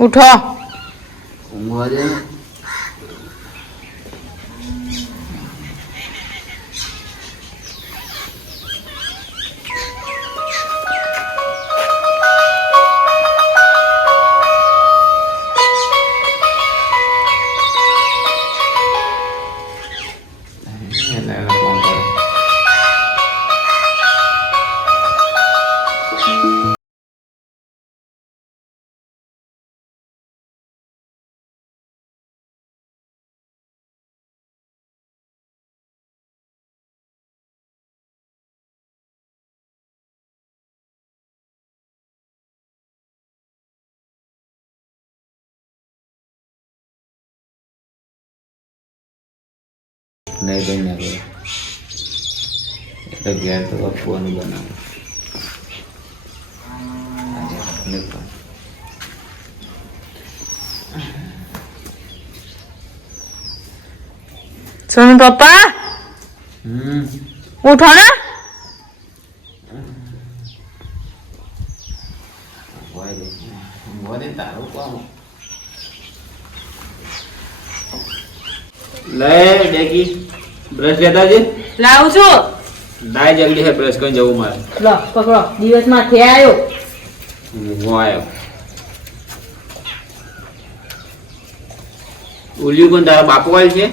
ઉઠો. ઊંઘવા દે. નહીં ભાઈ ના ભાઈ એ તો ઘેર તો પપ્પુઓનું બનાવે. આજે પણ. સોનુ પપ્પા? ઉઠો ને. લે ડેકી બ્રશ લેતા છે લાવું છું. લાય જલ્દી હે બ્રશ કરીને જવું મારે. લો પકડો. દિવસમાં થે આવ્યો હું આવ્યો ઉલ્યું પણ તારા બાપુ વાળ છે?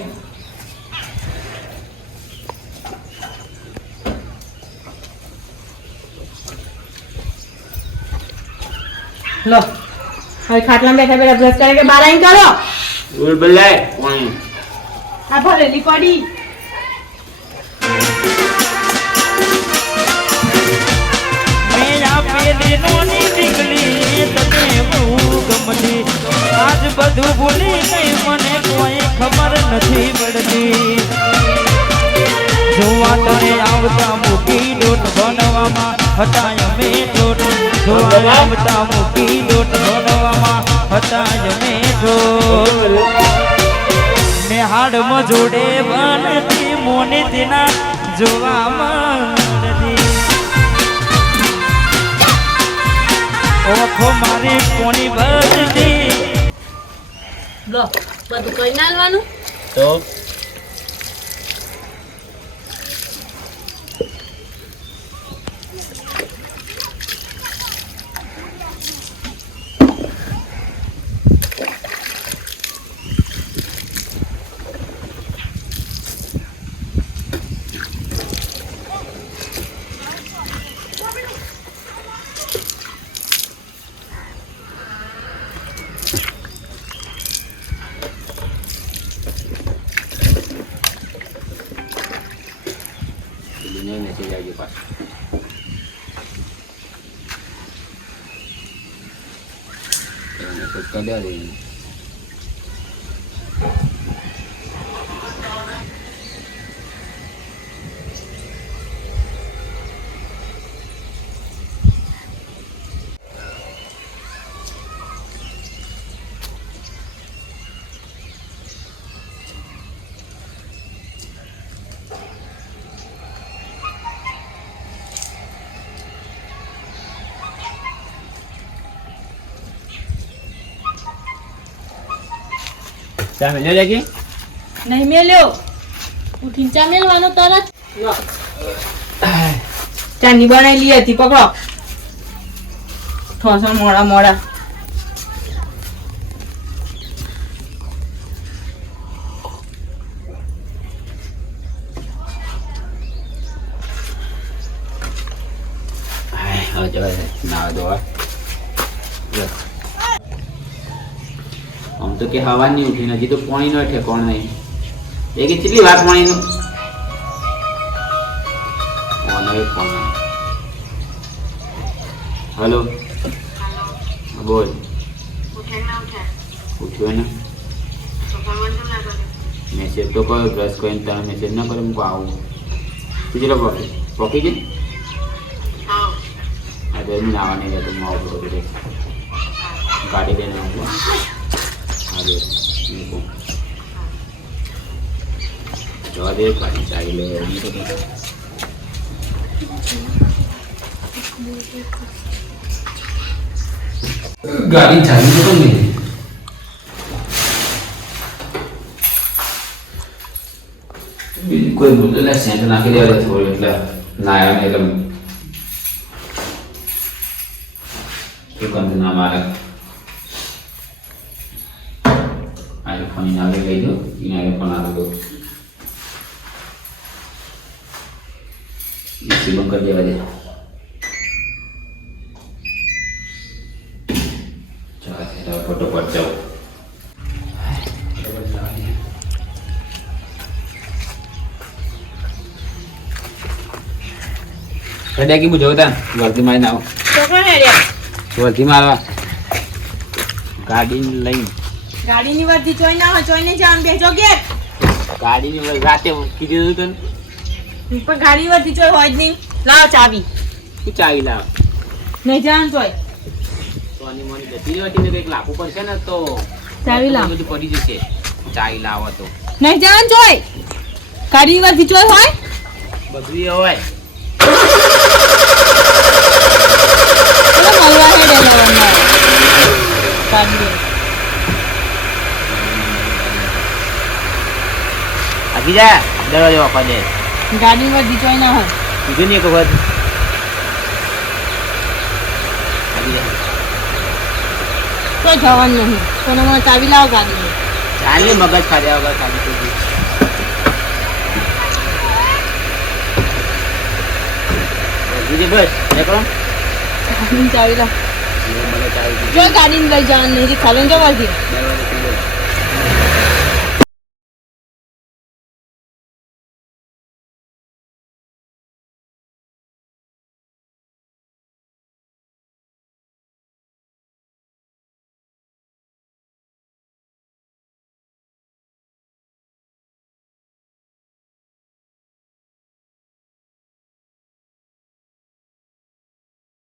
લો. હવે ખાટલા બેઠા બેઠા બ્રશ કરે કે બાર આવીને કરો? ઉલ બલાય આ ભરેલી પડી. પેલી નોની દીકરી તને બહુ ગમતી આજ બધું ભૂલી ગઈ, મને કોઈ ખબર નથી પડતી. જોવા તને આવતા મૂકી લોટ બનવામાં હતા અમે લોટ જોવા આવતા મૂકી લોટ બનવામાં હતા અમે લોટ નિહાળમાં જોડે બનતી મોની તેના જોવામાં ઓખો મારી કોની બજતી લો બધું કઈ નાલવાનું? તો નહીં મેસેજ આવી ગયો પાછો એને તો કદ્યા ચા મેલ્યો જાકી નહીં મેલ્યો. ઉઠીને ચા મેલવાનો તરત ચા ની બનાવી બનાવેલી હતી પકડો. ઠોસો મોડા મોડા. હવે જવાય નાવા ધોવા. લે. આમ તો કે હવા નહીં ઉઠી, હજી તો પાણી નો ઠેકોણ નહીં. એ કે કેટલી વાર પાણી નું? હલો. બોલ. ઉઠ્યો ને? મેસેજ તો કયો બ્રશ કરીને તમે મેસેજ ના કર્યો, મૂકો આવું. તું ચલો પકી? પકી ગઈ હા, તો એમ નાવા નહીં ગાડી લઈને આવું બધું રે ગાડી લઈને આવું હા રે મૂકો જવા દે પાછી ચાલી લે એમ તો કંઈ. ગાડી ચાલી તો નહીં બીજું કોઈ મુદ્દો ને સેન્ટ નાખી દેવા દે થોડું એટલે ના આવ્યો ને એટલે દુકાનથી ના મારે ફોન આવે દો એસી બંધ કરી દેવા દે ચાલ એટલે ફટોફટ જાઓ કડ્યા કે બુજો તા વર્ધી માં આવો છોકરા ને રે વર્ધી માં આવા ગાડી લઈને ગાડીની વર્ધી ચોઈ ના હોય ચોઈને જામ બેજો ઘેર. ગાડીની રાતે કીધું હતું પણ ગાડી વર્ધી ચોઈ હોય જ નહીં. લાવ ચાવી. તું ચાવી લાવ? નહીં જાણ ચોઈ સોની મોની જતી રહેવાથી ને કંઈક લાવવું પડશે ને તો. ચાવી લાવ. બધું પડી જશે. ચાવી લાવો તો. નહીં જાણ ચોઈ ગાડીની વર્ધી ચોઈ હોય? બધું હોય. મળવા ગાડી. આગી જા દરવાજો વાપા દે ગાડી વર્ધી જીતવાય ના હોય. કીધું ને એક વખત જવાનું નહીં. તો મને ચાવી લાવો ગાડીની ચાલે મગજ ખાધ્યા વગર ખાલી. દીદી બસ. નીકળો. ચાવી લાવ. જો ગાડી લઈ જવાનું નહીં ખાલી જવાથી